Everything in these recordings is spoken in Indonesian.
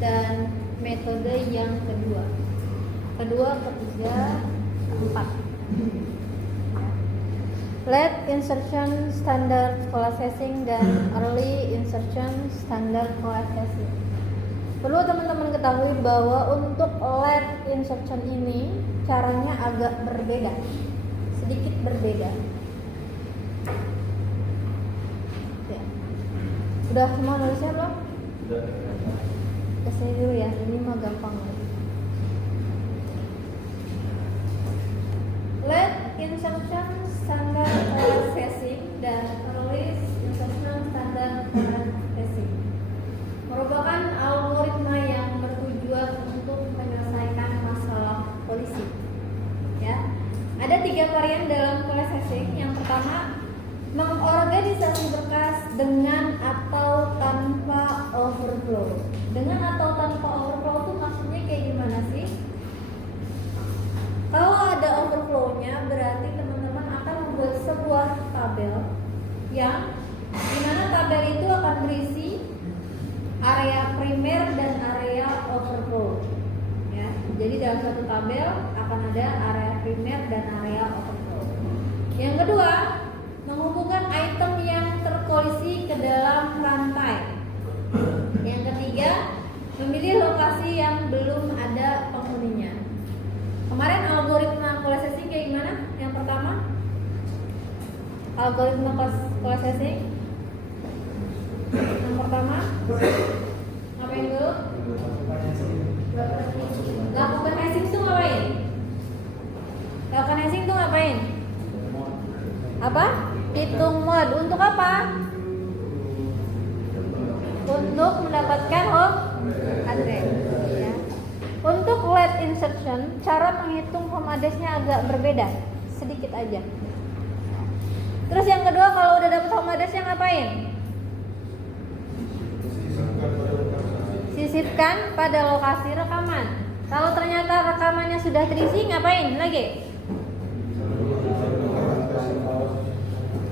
Dan metode yang kedua, ketiga, keempat. Late insertion standard processing dan early insertion standard processing. Perlu teman-teman ketahui bahwa untuk late insertion ini caranya agak berbeda, sedikit berbeda. Ya. Udah semua nulisnya belum? Udah. Kesini dulu ya, ini mah gampang. Late insertion standard processing dan early insertion standard processing merupakan algoritma yang bertujuan untuk menyelesaikan masalah polisi. Ya, ada 3 varian dalam processing. Yang pertama, mengorganisasi berkas dengan atau tanpa overflow. Dengan atau tanpa overflow itu maksudnya kayak gimana sih? Kalau ada overflow-nya berarti teman-teman akan membuat sebuah tabel yang dimana tabel itu akan berisi area primer dan area overflow. Ya, jadi dalam satu tabel akan ada area primer dan area overflow. Yang kedua, menghubungkan item yang terkolisi ke dalam rantai. Yang ketiga, memilih lokasi yang belum ada penghuninya. Kemarin algoritma processing kayak gimana? Yang pertama, algoritma processing. Yang pertama, ngapain dulu? Lakukan hashing tuh ngapain? Lakukan hashing tuh ngapain? Apa? Hitung mode. Untuk apa? Untuk mendapatkan home address. Ya. Untuk late insertion, cara menghitung home address-nya agak berbeda, sedikit aja. Terus yang kedua, kalau udah dapat home address-nya ngapain? Sisipkan pada lokasi rekaman. Kalau ternyata rekamannya sudah terisi, ngapain lagi?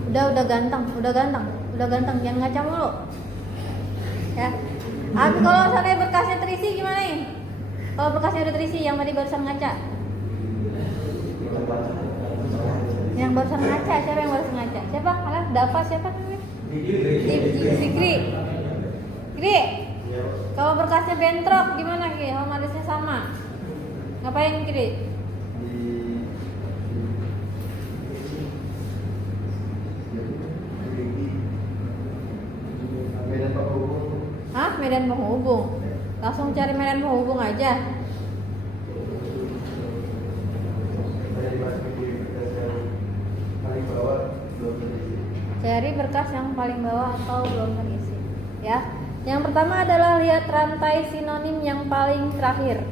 Udah ganteng, jangan ngaca mulu. Ya. Tapi kalau misalnya berkasnya terisi gimana nih? Kalau berkasnya udah terisi, yang tadi barusan ngaca. Yang barusan ngaca, siapa yang barusan ngaca? Siapa? Alah, Dava siapa namanya? Fikri. Kalau berkasnya bentrok gimana Ki? Home address-nya sama. Ngapain Kri? Medan penghubung. Langsung cari medan penghubung aja. Cari berkas yang paling bawah atau belum terisi. Ya. Yang pertama adalah lihat rantai sinonim yang paling terakhir.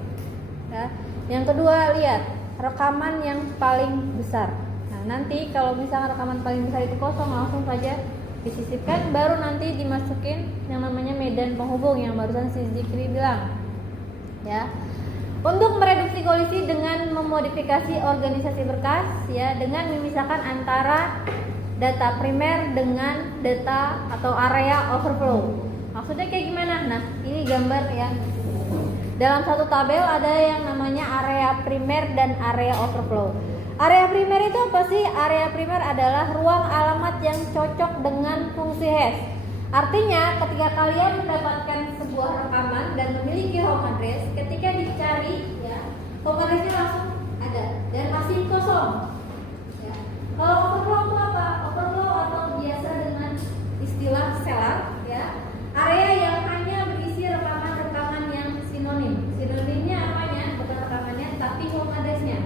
Ya. Yang kedua, lihat rekaman yang paling besar. Nah, nanti kalau misalnya rekaman paling besar itu kosong, langsung saja disisipkan, baru nanti dimasukin yang namanya medan penghubung yang barusan si Zikri bilang. Ya. Untuk mereduksi kolisi dengan memodifikasi organisasi berkas, ya, dengan memisahkan antara data primer dengan data atau area overflow. Maksudnya kayak gimana? Nah, ini gambar ya. Dalam satu tabel ada yang namanya area primer dan area overflow. Area primer itu apa sih? Area primer adalah ruang alamat yang cocok dengan fungsi hash. Artinya ketika kalian mendapatkan sebuah rekaman dan memiliki home address, ketika dicari ya, home address-nya langsung ada dan masih kosong. Ya. Kalau overflow itu apa? Overflow atau biasa dengan istilah selar, ya, area yang hanya berisi rekaman-rekaman yang sinonim. Sinonimnya apanya? Bukan rekamannya, tapi home address-nya.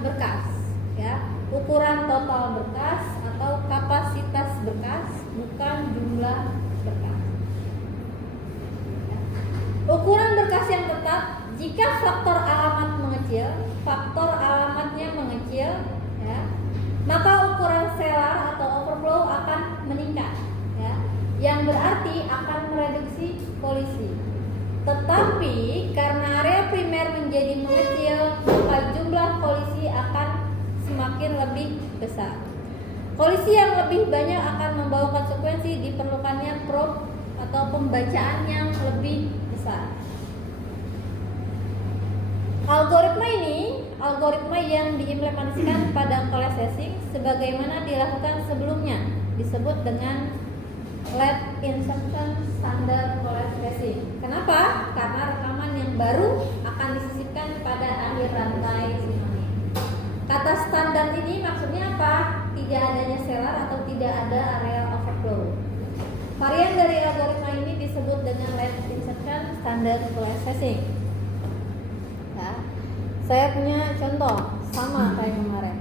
berkas, ya. Ukuran total berkas atau kapasitas berkas, bukan jumlah berkas. Ya. Ukuran berkas yang tetap jika faktor alamat mengecil, faktor alamatnya mengecil, ya, maka ukuran selar atau overflow akan meningkat, ya, yang berarti akan mereduksi kolisi. Tetapi karena area primer menjadi mengecil, maka jumlah kolisi akan semakin lebih besar. Kolisi yang lebih banyak akan membawa konsekuensi diperlukannya probe atau pembacaan yang lebih besar. Algoritma ini, algoritma yang diimplementasikan pada collage hashing sebagaimana dilakukan sebelumnya, disebut dengan late insertion standard collage hashing. Kenapa? Karena rekaman yang baru akan disisipkan pada akhir rantai sinonim. Kata standar ini maksudnya apa? Tidak adanya selar atau tidak ada area overflow. Varian dari algoritma ini disebut dengan late insertion standard collage hashing. Ya, saya punya contoh sama kayak kemarin.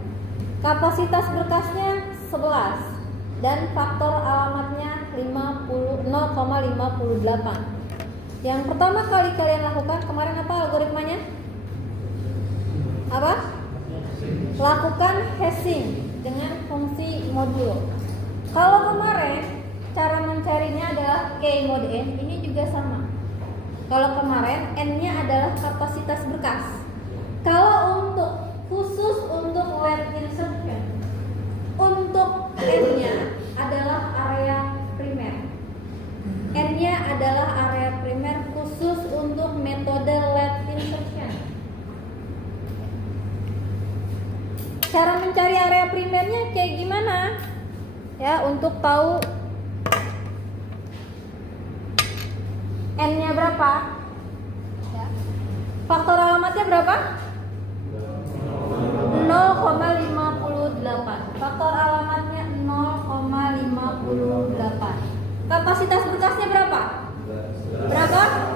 Kapasitas berkasnya 11 dan faktor alamatnya 0,58. Yang pertama kali kalian lakukan kemarin apa algoritmanya? Apa? Lakukan hashing dengan fungsi modulo. Kalau kemarin cara mencarinya adalah k mod n, ini juga sama. Kalau kemarin n-nya adalah kapasitas berkas. Kalau untuk khusus untuk late insertion, untuk n-nya adalah area primer. N-nya adalah area primer khusus untuk metode late insertion. Cara mencari area primernya kayak gimana? Ya, untuk tahu N-nya berapa? Ya. Faktor alamatnya berapa? 0,58. Faktor alamatnya 0,58. Kapasitas berkasnya berapa? Berapa?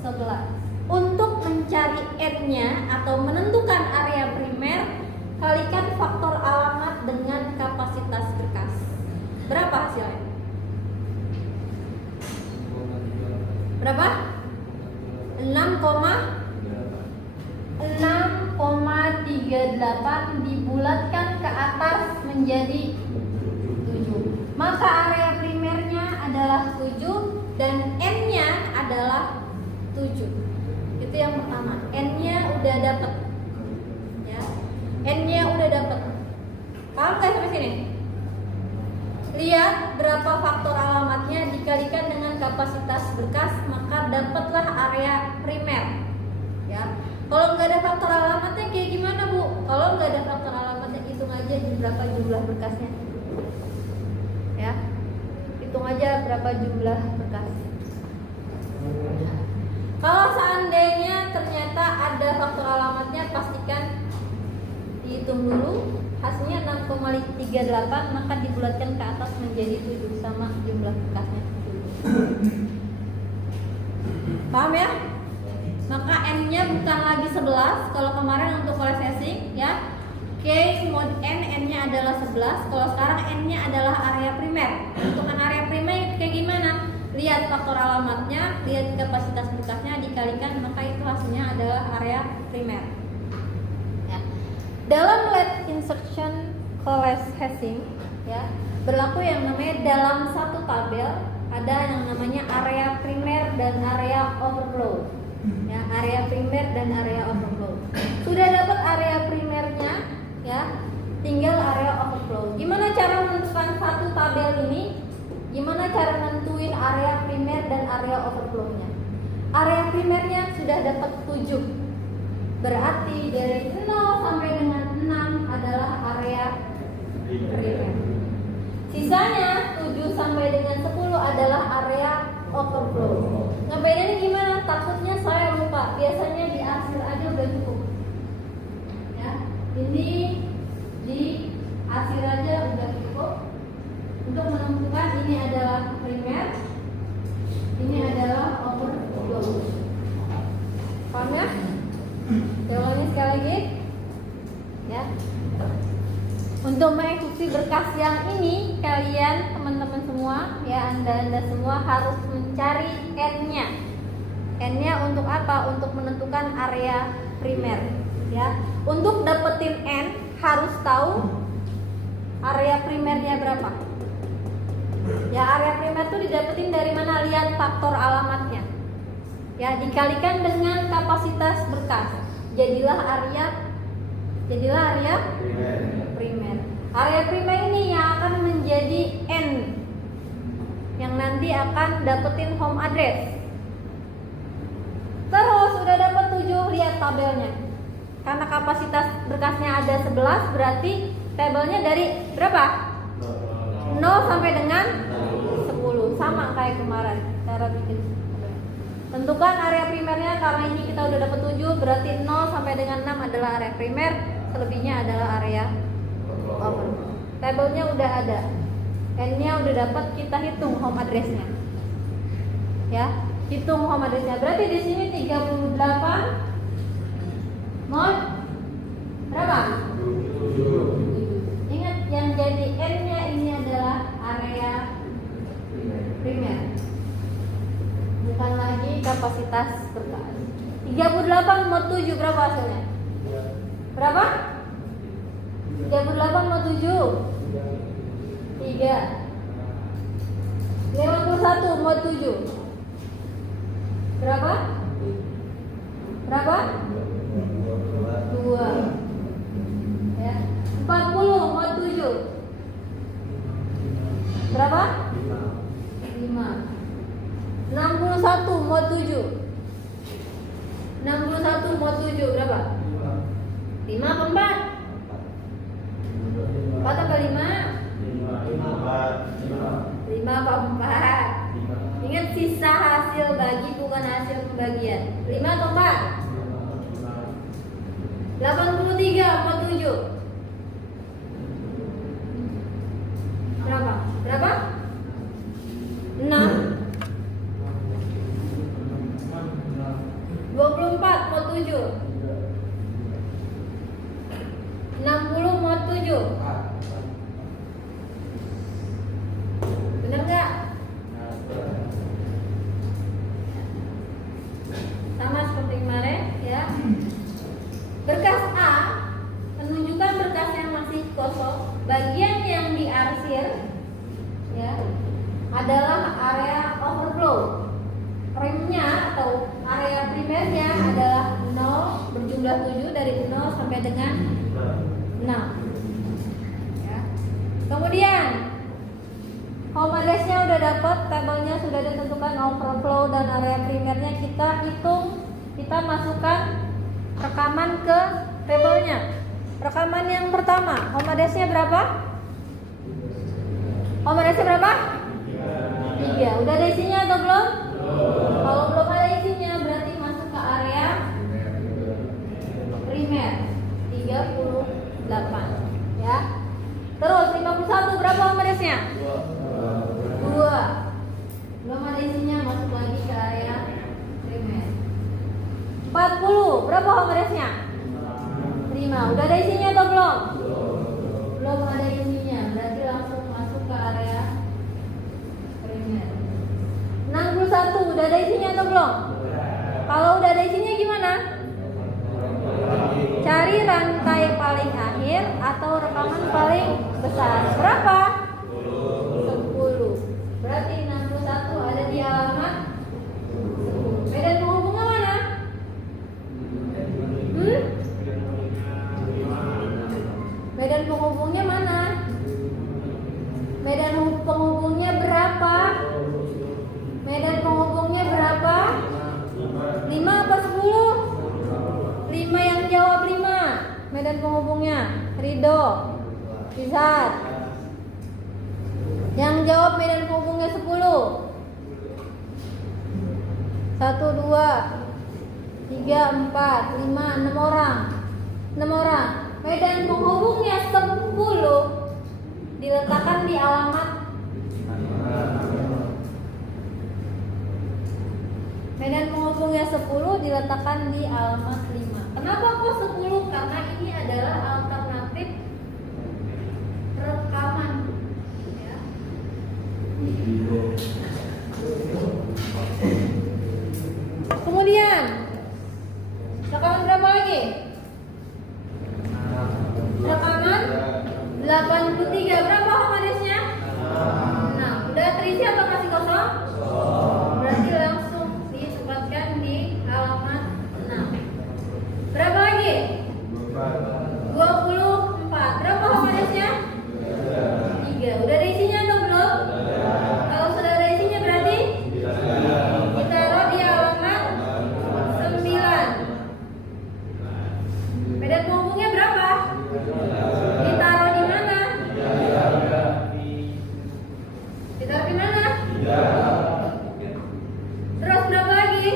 11. Untuk mencari N-nya atau menentukan area primer, kalikan faktor alamat dengan kapasitas berkas. Berapa hasilnya? Berapa? 6,38 dibulatkan ke atas menjadi 7. Maka area primernya adalah 7 dan N-nya adalah 7. Itu yang pertama. N-nya udah dapat. Ya. N-nya udah dapat. Paham gak sampai sini? Lihat berapa faktor alamatnya dikalikan dengan kapasitas berkas, maka dapatlah area primer. Ya. Kalau nggak ada faktor alamatnya kayak gimana, Bu? Kalau nggak ada faktor alamatnya, hitung aja berapa jumlah berkasnya. Ya. Hitung aja berapa jumlah berkas. Kalau seandainya ternyata ada faktor alamatnya, pastikan dihitung dulu. Hasilnya 6,38, maka dibulatkan ke atas menjadi 7 sama jumlah berkasnya. Paham ya? Maka N-nya bukan lagi 11 kalau kemarin untuk collage hashing, ya. K mod N, N-nya adalah 11. Kalau sekarang N-nya adalah area primer. Hitungan area primer kayak gimana? Lihat faktor alamatnya, lihat kapasitas berkasnya dikalikan, maka itu hasilnya adalah area primer. Dalam late insertion collage hashing, ya, berlaku yang namanya dalam satu tabel ada yang namanya area primer dan area overflow. Ya, area primer dan area overflow. Sudah dapat area primernya, ya, tinggal area overflow. Gimana cara menentukan satu tabel ini? Gimana cara nentuin area primer dan area overflow-nya? Area primernya sudah dapat 7. Berarti dari 0 sampai dengan 6 adalah area primer. Sisanya 7 sampai dengan 10 adalah area overflow. Ngebedainnya gimana? Takutnya saya lupa. Biasanya di akhir aja udah cukup. Ya, ini di akhir aja udah cukup untuk menentukan ini adalah primer, ini adalah overflow. Paham ya? Ulangi sekali lagi. Untuk mengeksekusi berkas yang ini, kalian teman-teman semua, ya anda semua harus mencari n-nya. N-nya untuk apa? Untuk menentukan area primer. Ya, untuk dapetin n harus tahu area primernya berapa. Ya, area primer itu didapetin dari mana? Lihat faktor alamatnya. Ya, dikalikan dengan kapasitas berkas. Jadilah area primer. Area primer ini yang akan menjadi n yang nanti akan dapetin home address. Terus udah dapat 7, lihat tabelnya. Karena kapasitas berkasnya ada 11, berarti tabelnya dari berapa? 0 sampai dengan 10. Sama kayak kemarin cara bikin. Tentukan area primernya, karena ini kita udah dapat 7, berarti 0 sampai dengan 6 adalah area primer, selebihnya adalah area overflow. Tabelnya udah ada, n-nya udah dapat, kita hitung home address-nya. Ya, hitung home address-nya. Berarti di sini 38 mod berapa? 7. Ingat, yang jadi n-nya ini adalah area primer, bukan lagi kapasitas berkas. 38 mod 7 berapa hasilnya? Berapa? 38 mod 7 3. 51 mod 7 berapa? Berapa? 2. Ya. 40 mod 7 berapa? 5. 61 mod 7 61 mod 7 berapa? 5 apa 4? 4 apa 5? 5 apa 4? Ingat, sisa hasil bagi bukan hasil pembagian. 5 atau 4? 83 mod 7 berapa? Berapa? 6. 24 mod 7 60 mod 7 bener nggak? Sama seperti kemarin ya. Berkas A menunjukkan berkas yang masih kosong, bagian yang diarsir ya adalah area overflow. Remnya atau area primernya adalah 0 berjumlah 7, dari 0 sampai dengan 6 ya. Kemudian home address-nya udah dapat, tabelnya sudah ditentukan, overflow dan area primernya kita hitung, kita masukkan rekaman ke tabelnya. Rekaman yang pertama, home address-nya berapa? Home address-nya berapa? 3. Udah ada isinya atau belum? Kalau belum ada isinya berarti masuk ke area primer 38 ya. Terus 51 berapa home address-nya? 2. Belum ada isinya, masuk lagi ke area primer. 40 berapa home address-nya? 5. Udah ada isinya atau belum? Belum ada isinya, berarti langsung masuk ke area primer. 61 udah ada isinya atau belum? Kalau udah ada isinya gimana? Cari rantai paling akhir atau rekaman paling besar. Berapa? 10. Berarti 61 ada di alamat 10. Medan penghubungnya mana? Medan penghubungnya mana? Medan penghubungnya berapa? Medan penghubungnya berapa? 5 apa 10? 5 yang jawab 5. Medan penghubungnya Rido, Izat. Yang jawab medan penghubungnya 10. 1, 2, 3, 4, 5, 6 orang. 6 orang. Medan penghubungnya 10 diletakkan di alamat. Medan penghubungnya 10 diletakkan di alamat 5. Kenapa kok 10? Karena ini adalah alternatif Kemudian rekaman berapa lagi? Rekaman 83. Berapa hadisnya? 6. Udah terisi atau masih kosong? Berarti langsung ditempatkan di halaman 6. Berapa lagi? 24. Berapa hadisnya? 3. Udah ada isinya atau belum? Kalau sudah ada isinya berarti ditaruh di halaman 9. Medan punggungnya berapa? Ditaruh di mana? Ditaruh di mana? Terus berapa lagi?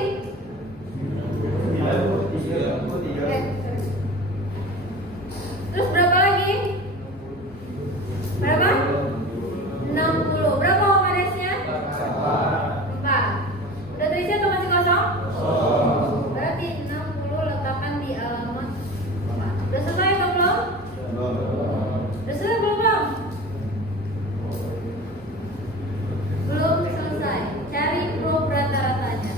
Terus berapa lagi? Berapa? 60. Berapa hadisnya? 4. Udah terisi atau masih kosong? Berarti 60 letakkan di halaman 4. Udah selesai atau belum? Udah selesai belum? Belum selesai. Cari pro rata-ratanya.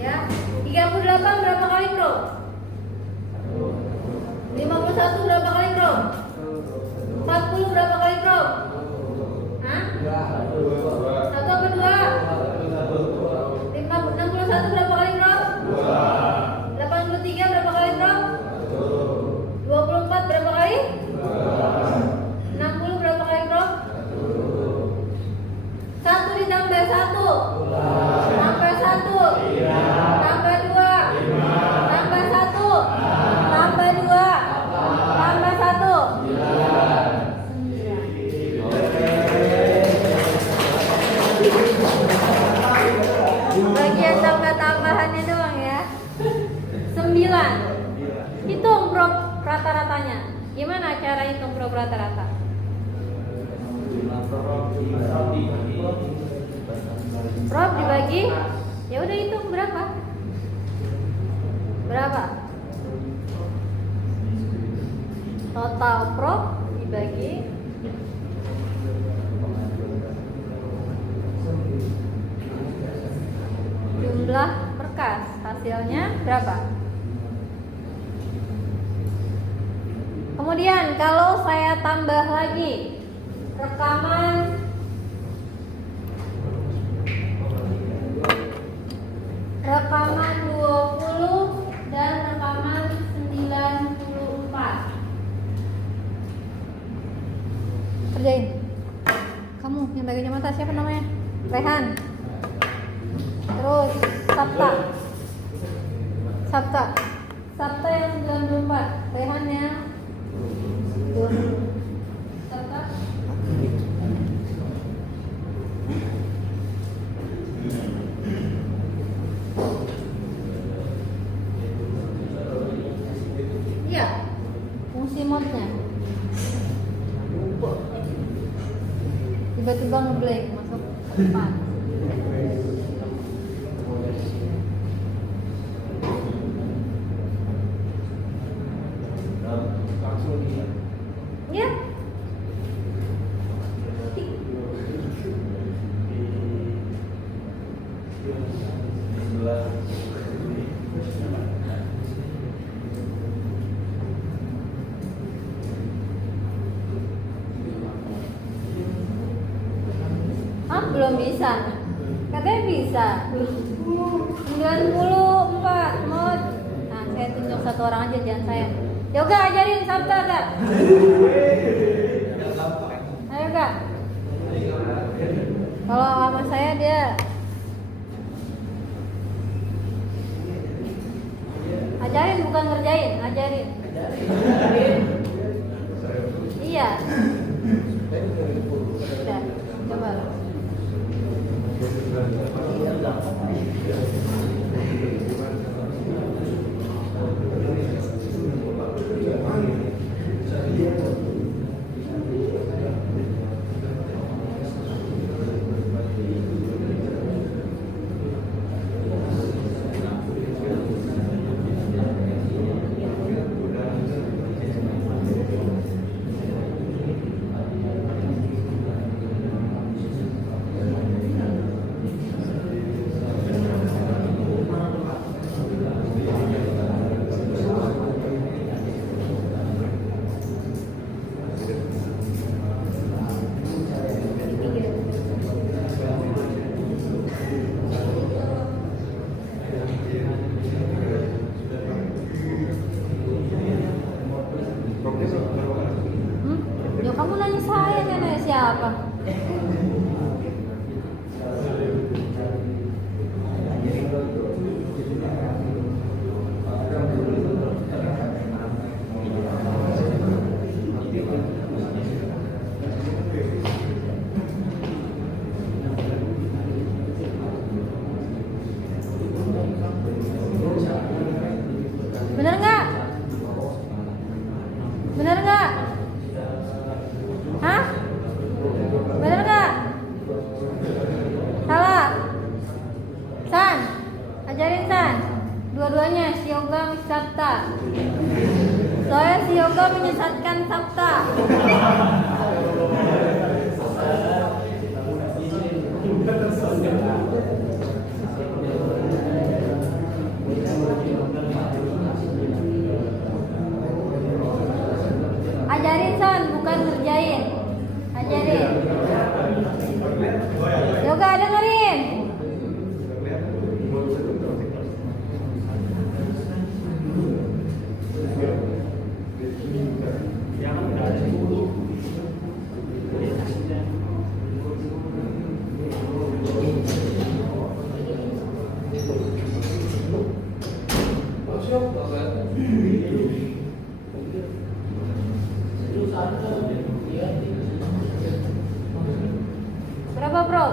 Ya. 38 berapa kali pro? 51 berapa kali pro? 40 berapa kali pro? Hah? 1 apa 2? 61 berapa kali pro? 83 berapa kali pro? 24 berapa kali? 60 berapa kali pro? 1 ditambah 1 tambah 1 tambah 2 tambah 1 tambah 2 tambah 1 bagian tambah-tambahannya doang ya. 9. Hitung prop rata-ratanya. Gimana cara hitung prop rata-rata? Prop dibagi, ya udah hitung berapa? Berapa? Total prop dibagi jumlah berkas, hasilnya berapa? Kemudian kalau saya tambah lagi rekaman rekaman 20 dan rekaman 94. Kerjain. Kamu yang pakai kacamata siapa namanya? Rehan. Terus Sabta yang 94. Rehan yang 20. Sabta. Iya. Fungsi modnya. Tiba-tiba ngeblank masuk ke depan. Ya. Belum bisa. Katanya bisa. 94 mod. Nah, saya tunjuk satu orang aja, jangan saya. Yoga ajarin Sabta, Kak. Ayo, Kak. Kalau sama saya dia ajarin bukan ngerjain, ajarin. Iya. Udah, coba. Dua-duanya Syoga Sabta. Soalnya Syoga menyesatkan Sabta. Ajarin San, bukan ngerjain. Ajarin. Yoga dengerin. Berapa bro?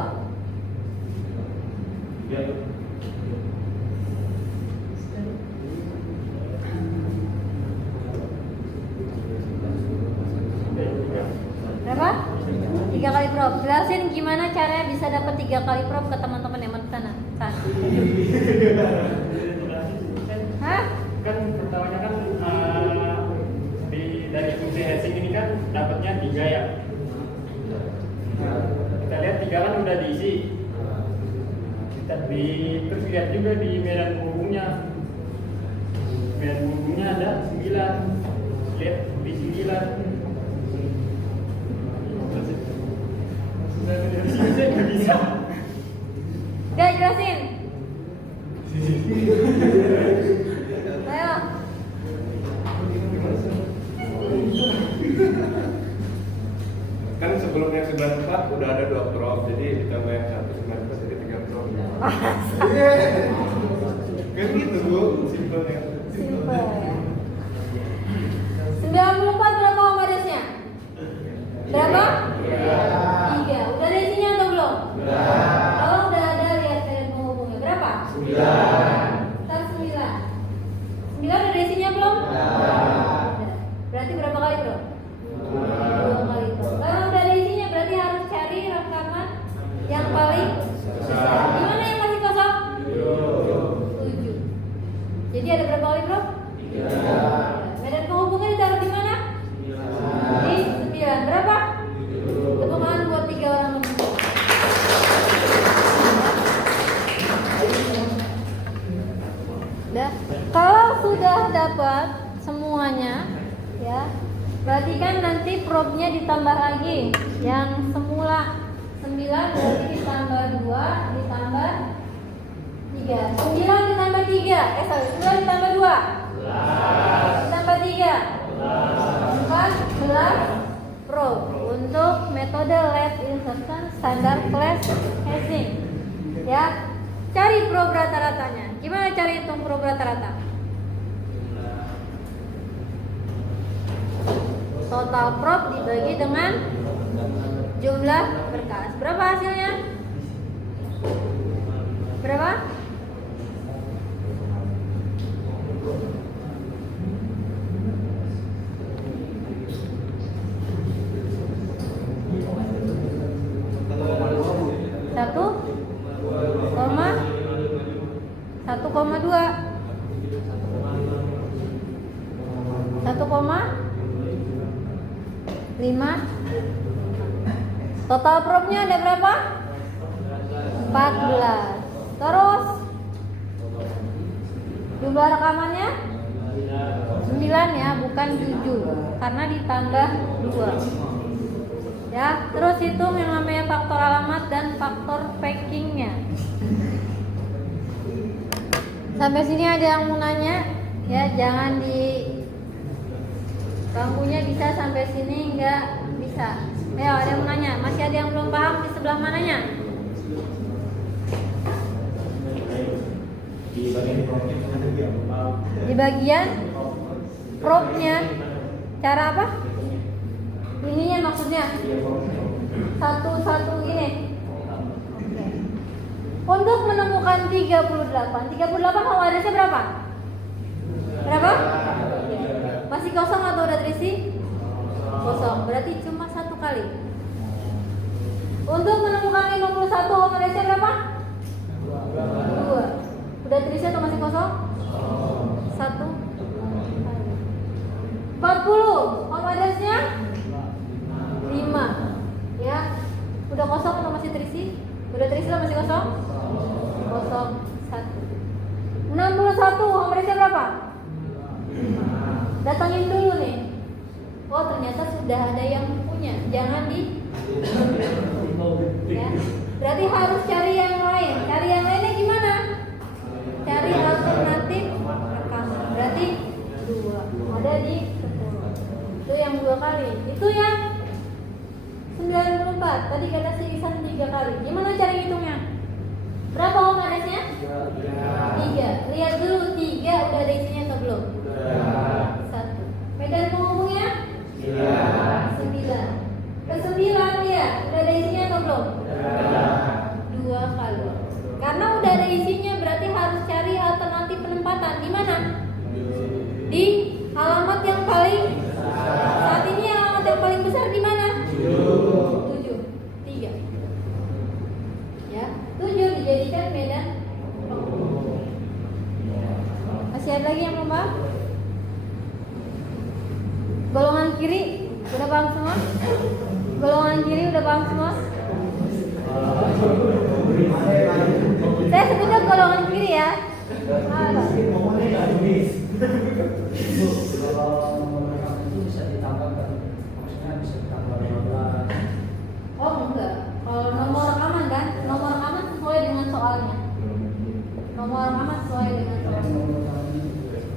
Berapa? 3 kali prop. Jelasin gimana caranya bisa dapat 3 kali prop ke teman-teman yang di sana. Hah? Kan pertamanya kan dari fungsi hashing ini kan dapatnya 3 ya. Kita lihat 3 kan udah diisi. Terus lihat juga di medan penghubungnya. Medan penghubungnya ada 9. Lihat di 9. Saya nggak bisa. Gak jelasin. Ayo. Kan sebelum yang 94 udah ada 2 prop, jadi ditambah yang 194 jadi 3 prop. Kan gitu Bu, simpelnya. Simpel ya. 94 berapa omadesnya? Berapa? 3. Udah ada isinya atau belum? Kalau udah ada lihat medan penghubungnya. Berapa? 9. Ntar 9. 9 udah ada isinya belum? Udah. Berarti berapa kali bro? 2 kali bro. Kalau udah ada isinya berarti harus cari rekaman yang paling besar. Gimana yang masih kosong? 7. Jadi ada berapa kali bro? 3. Medan penghubungnya ditaruh di mana? Di 9. Berapa? Tepuk tangan buat 3 orang lebih. Udah. Kalau sudah dapat semuanya, ya, berarti kan nanti probnya ditambah lagi. Yang semula 9 berarti ditambah 2 ditambah 3. 9 ditambah 3. 9 ditambah 2. Ditambah 3. 14 probe untuk metode left insertion standard class hashing. Ya. Cari probe rata-ratanya. Gimana cari hitung probe rata-rata? Total probe dibagi dengan jumlah berkas. Berapa hasilnya? Berapa? Satu koma 1,2 1,5. Total probe-nya ada berapa? 14. Terus jumlah rekamannya 9 ya, bukan 7 karena ditambah 2. Ya, terus hitung yang namanya faktor alamat dan faktor packingnya. Sampai sini ada yang mau nanya? Ya, jangan di bangkunya bisa sampai sini enggak bisa. Ayo, ada yang mau nanya? Masih ada yang belum paham di sebelah mananya? Di bagian probe-nya. Cara apa? Ininya maksudnya satu-satu ini. Oke. Untuk menemukan 38 kalau adanya berapa? Berapa? Masih kosong atau udah terisi? Kosong. Berarti cuma 1 kali. Untuk menemukan 51 adanya berapa? 2. Udah terisi atau masih kosong? terisi? Udah terisi lah, masih kosong? Kosong 1. 61 home base berapa? Datangin dulu nih. Oh ternyata sudah ada yang punya. Jangan di ya. Berarti harus cari yang lain. Cari yang lainnya gimana? Cari alternatif rekaman. Berarti 2 ada di 10. Itu yang 2 kali. Itu yang 94. Tadi kata sirisan 3 kali. Gimana cara hitungnya? Berapa home address-nya? 3. Lihat dulu 3 udah ada isinya atau belum? 1. Medan penghubungnya? 9. Ke 9 ya, udah ada isinya atau belum? 2 kali. Karena udah ada isinya berarti harus cari alternatif penempatan. Di mana? Di alamat yang paling saat ini alamat yang paling besar di mana? 7. 3. Ya, 7 dijadikan medan penghubung. Masih ada lagi yang mau paham? Golongan kiri udah paham semua? Golongan kiri udah paham semua? Saya sebutnya golongan kiri ya. Apa? Oh enggak. Kalau nomor rekaman kan, nomor rekaman sesuai dengan soalnya. Nomor rekaman sesuai dengan soalnya.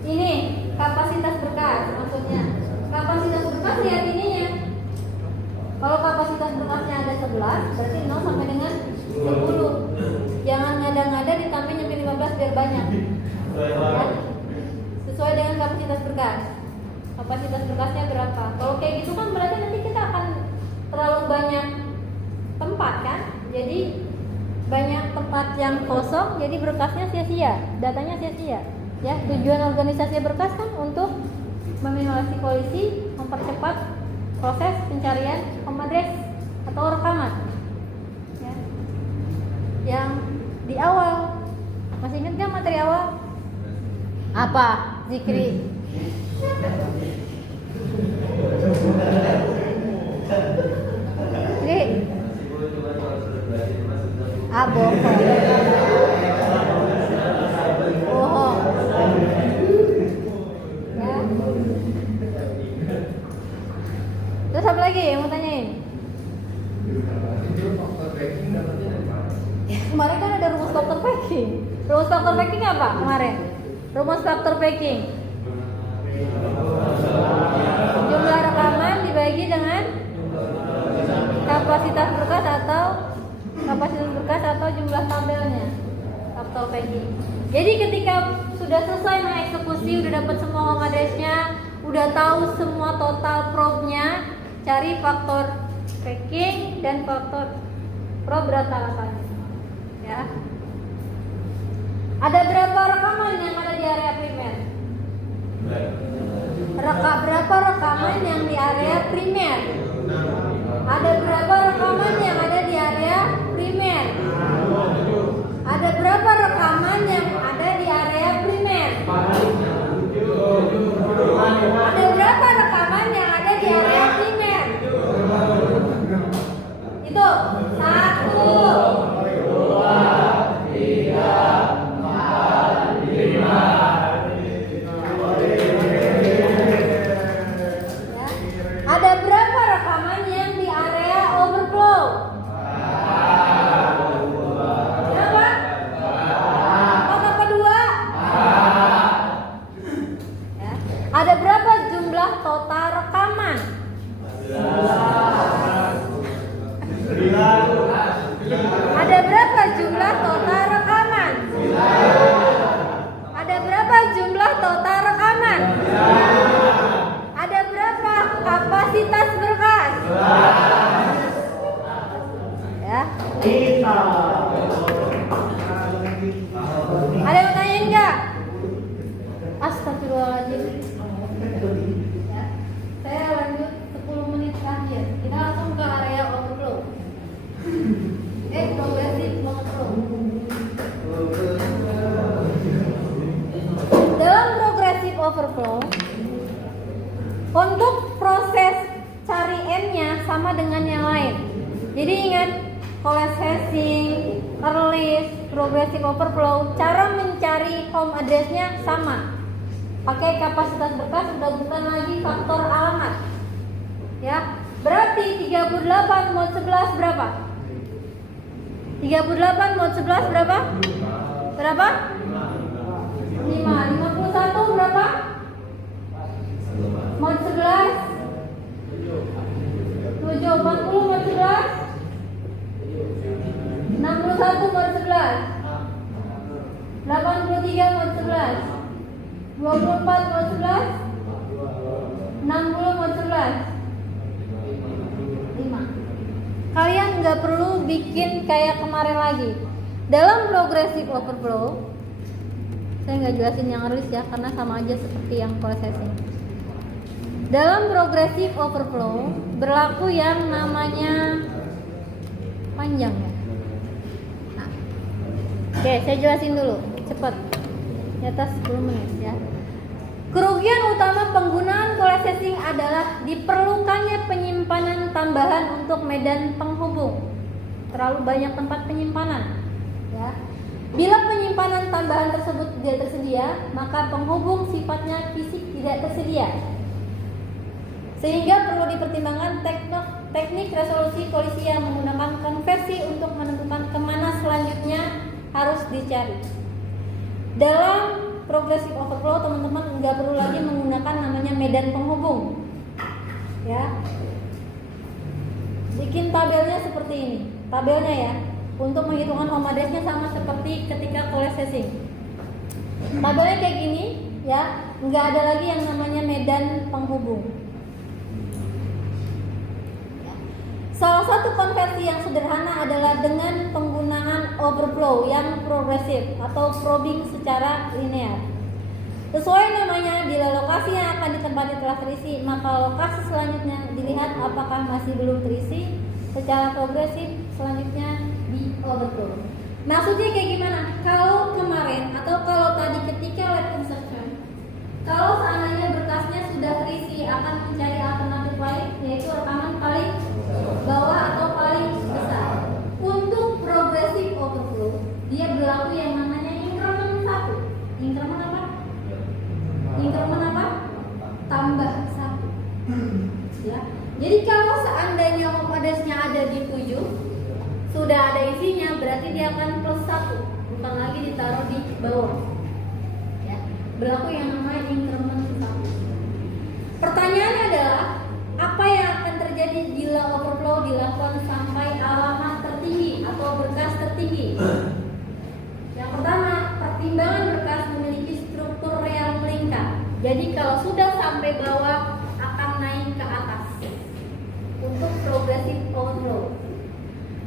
Ini kapasitas berkas maksudnya. Kapasitas berkas lihat ininya. Kalau kapasitas berkasnya ada 11, berarti 0 sampai dengan 10. Jangan ngada-ngada ditambah nyampe 15 biar banyak. Ya? Sesuai dengan kapasitas berkas. Kapasitas berkasnya berapa? Kalau kayak gitu kan berarti nanti kita akan terlalu banyak tempat kan? Jadi banyak tempat yang kosong, jadi berkasnya sia-sia, datanya sia-sia. Ya, tujuan organisasi berkas kan untuk meminimalisasi kolisi, mempercepat proses pencarian home address atau rekaman. Ya. Yang di awal, masih ingat gak materi awal? Apa? Zikri. Zikri. Bohong. Bohong. Ya. Terus apa lagi yang mau tanyain? Ya, kemarin kan ada rumus faktor packing. Rumus faktor packing apa kemarin? Rumus faktor packing. Jumlah rekaman dibagi dengan kapasitas berkas atau jumlah tabelnya. Faktor packing. Jadi ketika sudah selesai mengeksekusi, udah dapat semua home address-nya, udah tahu semua total probe-nya, cari faktor packing dan faktor probe rata rasanya. Ya. Ada berapa rekaman yang ada di area primer? Berapa rekaman yang di area primer? Ada berapa rekaman yang ada di area primer? Ada berapa rekaman yang ada di area primer? Ada berapa rekaman yang ada di area primer? Itu 1, 2, 3, 4, 5. Ada berapa rekaman yang di area overflow? Berapa? 4 apa 2? Ya. Ada berapa jumlah total rekaman? Ada berapa jumlah total rekaman? Ada berapa jumlah total rekaman? Ada berapa kapasitas berkas? Ya. Ada yang tanyain nggak? Astagfirullahaladzim. Ya. Saya lanjut 10 menit terakhir. Kita langsung ke area overflow. Progressive overflow. Dalam progressive overflow, untuk proses cari n-nya sama dengan yang lain. Jadi ingat, coalescing, earlies, progressive overflow, cara mencari home address-nya sama. Pakai kapasitas berkas, udah bukan lagi faktor alamat. Ya, berarti 38 mod 11 berapa? 38 mod 11 berapa? Berapa? 5. 51 berapa? Mod 11 7. 40 mod 11 61 mod 11 83 mod 11 24 mod 11 60 mod 11 5. Kalian nggak perlu bikin kayak kemarin lagi. Dalam progressive overflow, saya nggak jelasin yang earlies ya, karena sama aja seperti yang processing. Dalam progressive overflow berlaku yang namanya panjang ya. Nah, oke, saya jelasin dulu cepat, di atas 10 menit ya. Kerugian utama penggunaan coalescing adalah diperlukannya penyimpanan tambahan untuk medan penghubung. Terlalu banyak tempat penyimpanan ya. Bila penyimpanan tambahan tersebut tidak tersedia, maka penghubung sifatnya fisik tidak tersedia. Sehingga perlu dipertimbangkan teknik resolusi kolisi yang menggunakan konversi untuk menentukan kemana selanjutnya harus dicari. Dalam progressive overflow, teman-teman nggak perlu lagi menggunakan namanya medan penghubung. Ya, bikin tabelnya seperti ini. Tabelnya ya, untuk menghitungkan home address-nya sama seperti ketika coalescing. Tabelnya kayak gini ya, nggak ada lagi yang namanya medan penghubung. Salah satu konversi yang sederhana adalah dengan penggunaan overflow yang progresif atau probing secara linear. Sesuai namanya, bila lokasi yang akan ditempati telah terisi, maka lokasi selanjutnya dilihat apakah masih belum terisi. Secara progresif selanjutnya di overflow. Maksudnya kayak gimana? Kalau kemarin atau kalau tadi ketika lab insertion, kalau seandainya berkasnya sudah terisi, akan mencari alternatif lain, yaitu rekaman paling bawah atau paling besar. Untuk progressive overflow, dia berlaku yang namanya increment 1. Increment apa? Increment apa? Tambah 1. Ya. Jadi kalau seandainya home address-nya ada di 7, sudah ada isinya, berarti dia akan plus 1, bukan lagi ditaruh di bawah. Ya. Berlaku yang namanya increment 1. Pertanyaannya adalah, apa yang akan terjadi bila overflow dilakukan sampai alamat tertinggi atau berkas tertinggi? Yang pertama, pertimbangan berkas memiliki struktur yang melingkar. Jadi kalau sudah sampai bawah akan naik ke atas. Untuk progressive overflow,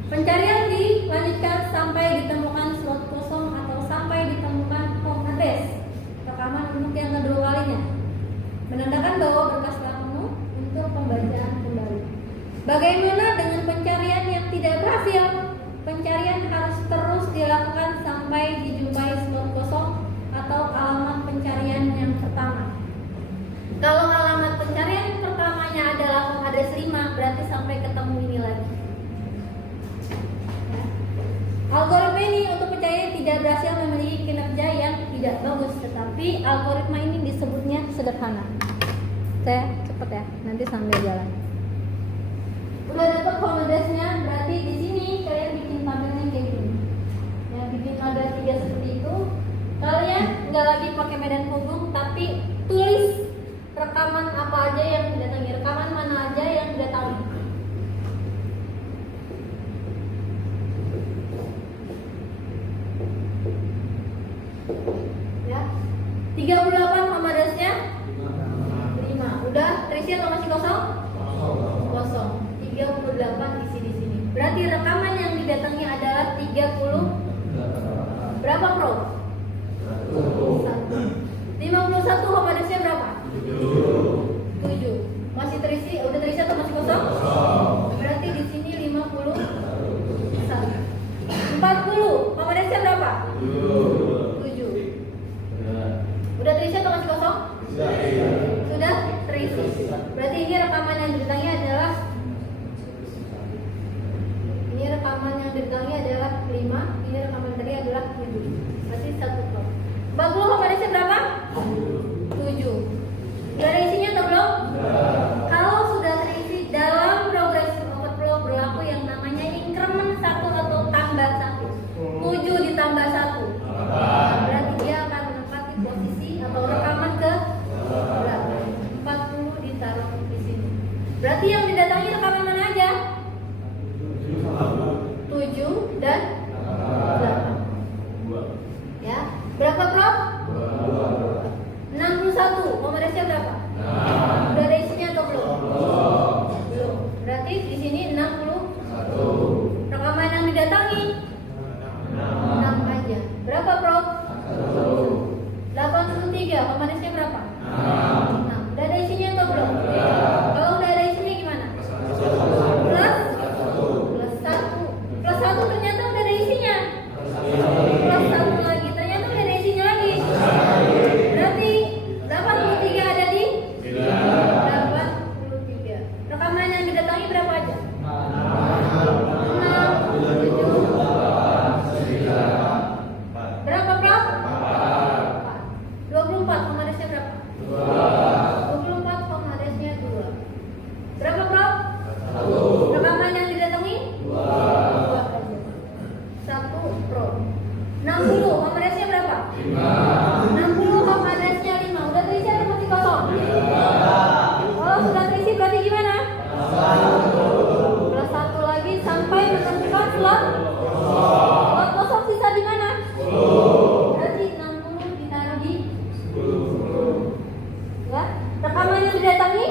pencarian dilanjutkan sampai ditemukan slot kosong atau sampai ditemukan home address. Rekaman untuk yang kedua kalinya, menandakan bahwa berkas telah penuh untuk pembacaan kembali. Bagaimana dengan pencarian yang tidak berhasil? Pencarian harus terus dilakukan sampai dijumpai slot kosong atau alamat pencarian yang pertama. Kalau alamat pencarian pertamanya adalah home address 5, berarti sampai ketemu ini lagi. Ya. Algoritma ini untuk pencarian tidak berhasil memiliki kinerja yang tidak bagus, tetapi algoritma ini disebutnya sederhana. Saya cepet ya, nanti sambil jalan. Udah dapat home address-nya, berarti di sini kalian bikin tabelnya kayak gini. Ya, bikin ada 3 seperti itu. Kalian nggak lagi pakai medan penghubung, tapi tulis rekaman apa aja yang didatangi, rekaman mana aja yang didatangi. Ya, 38 home address-nya 5. Udah terisi atau masih kosong? Kosong. 38 isi di sini. Berarti rekaman yang didatangi adalah 30. Berapa pro? 51 home address-nya berapa? 7. Masih terisi? Udah terisi atau masih kosong? Berarti di sini 50. 40 home address-nya berapa? 7. Udah terisi atau masih kosong? Sudah terisi. Berarti ini rekaman yang didatangi adalah, ini rekaman yang didatangi adalah 5, ini rekaman tadi adalah 7. Berarti 1 prop. 40 komodesnya berapa? 7. Sudah ada isinya atau belum? Kalau sudah terisi dalam progressive overflow berlaku yang namanya increment 1 atau tambah 1. 7 ditambah 1. Berarti dia akan menempati posisi atau rekaman ke 40 ditaruh di sini. Berarti yang didatangi rekaman mana aja? 7 dan 8. Ya, berapa Prof? 61. Komodesnya berapa? Udah ada isinya atau belum? Belum. Berarti di sini 61. Rekaman yang didatangi 6 aja. Berapa Prof? 83. Komodesnya berapa? 6. Udah ada isinya atau belum? Kalau udah ada isinya gimana? Plus 1. Plus 1 ternyata udah ada isinya. Plus 1 lagi. Ternyata udah ada isinya lagi. Berarti 83 ada di 83. Rekaman yang didatangi berapa aja? 6, 7, berapa Prof? 24. Komodesnya berapa? 24. Komodesnya 2. Berapa Prof? Rekaman yang didatangi? 2 aja. 1 Prof. 60. Komodesnya berapa? 60. Komodesnya 5. Udah terisi atau masih kosong? Kalau sudah terisi berarti gimana? Plus 1 lagi sampai menemukan slot. Slot kosong sisa di mana? Berarti 60 ditaruh di 10. Ya. Rekaman yang didatangi?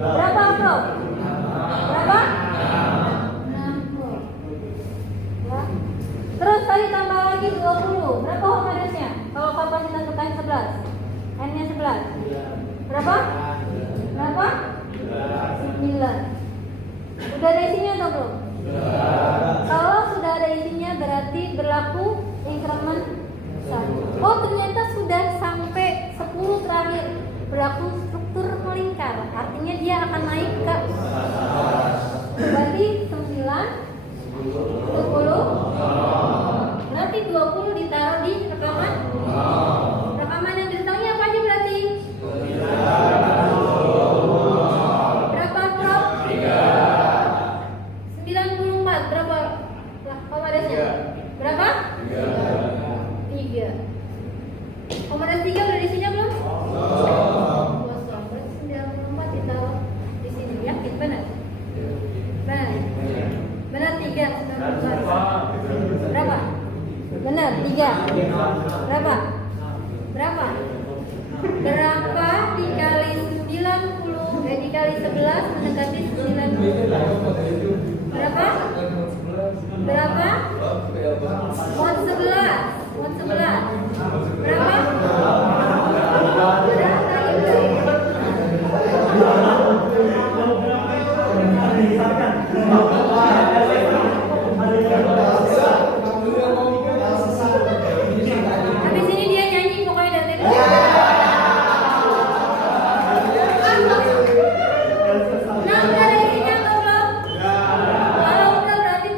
Berapa Prof? Berapa? 60. Ya. Terus kali tambah lagi 20. Berapa komodesnya? Kalau kapasitas tekan 11. N-nya 11. Berapa? Berapa? 9. Udah ada isinya atau belum? Kalau sudah ada isinya berarti berlaku increment 1. Oh, ternyata sudah sampai 10 terakhir. Berlaku struktur melingkar. Artinya dia akan naik ke berarti 9, 10. Berarti 20 ditaruh di rekaman. Rekaman yang didatangi apa aja berarti? Berapa Prof? 94. Berapa komodesnya? Berapa? 3. Komodesnya 3 udah isinya belum? Kosong. Berarti 94 ditaruh di sini. Yakin benar? Benar. Benar 3. 94. Berapa? Benar 3. Berapa? Berapa? Berapa dikali 90 dikali 11 mendekati 90? Berapa? Berapa? Mod 11. Mod 11. Berapa? Habis ini dia nyanyi pokoknya dari tadi. Nah, udah ada isinya atau belum? Kalau udah berarti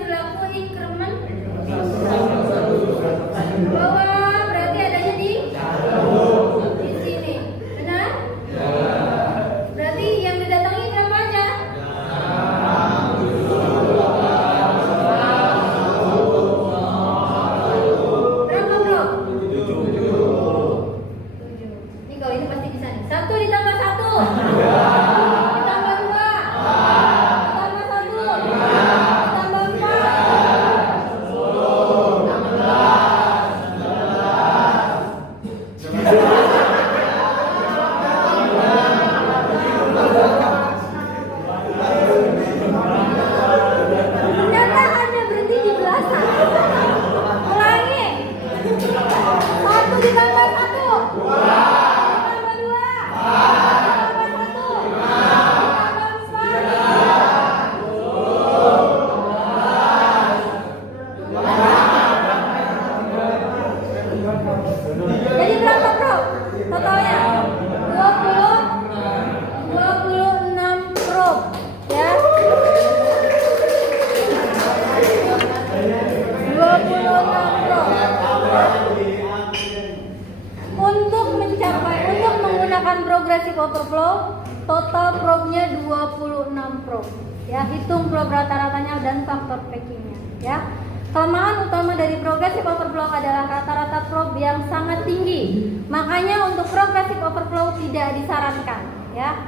overflow, total probe-nya 26 probe. Ya, hitung probe rata-ratanya dan faktor packingnya. Ya, kelemahan utama dari progressive overflow adalah rata-rata probe yang sangat tinggi. Makanya untuk progressive overflow tidak disarankan. Ya,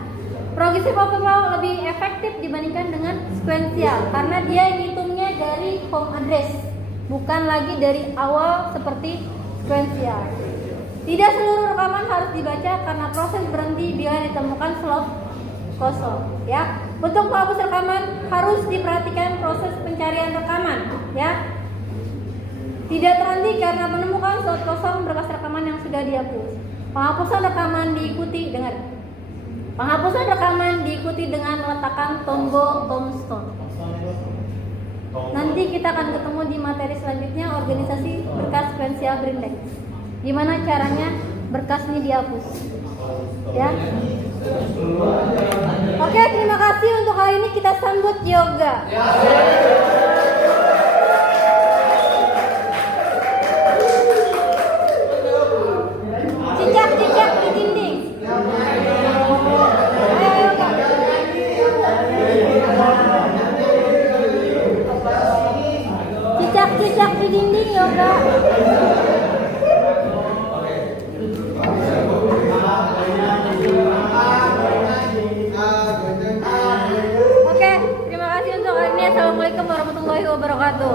progressive overflow lebih efektif dibandingkan dengan sequential karena dia ngitungnya dari home address, bukan lagi dari awal seperti sequential. Tidak seluruh rekaman harus dibaca karena proses berhenti bila ditemukan slot kosong. Ya, untuk menghapus rekaman harus diperhatikan proses pencarian rekaman. Ya, tidak terhenti karena menemukan slot kosong berkas rekaman yang sudah dihapus. Penghapusan rekaman diikuti dengan meletakkan tombol tombstone. Nanti kita akan ketemu di materi selanjutnya, organisasi berkas sequential Brindex. Gimana caranya berkas ini dihapus? Ya. Oke, terima kasih untuk hari ini, kita sambut yoga. Cicak-cicak di dinding. Ayo yoga. Cicak-cicak di dinding yoga. Oke, terima kasih untuk hari ini. Assalamualaikum warahmatullahi wabarakatuh.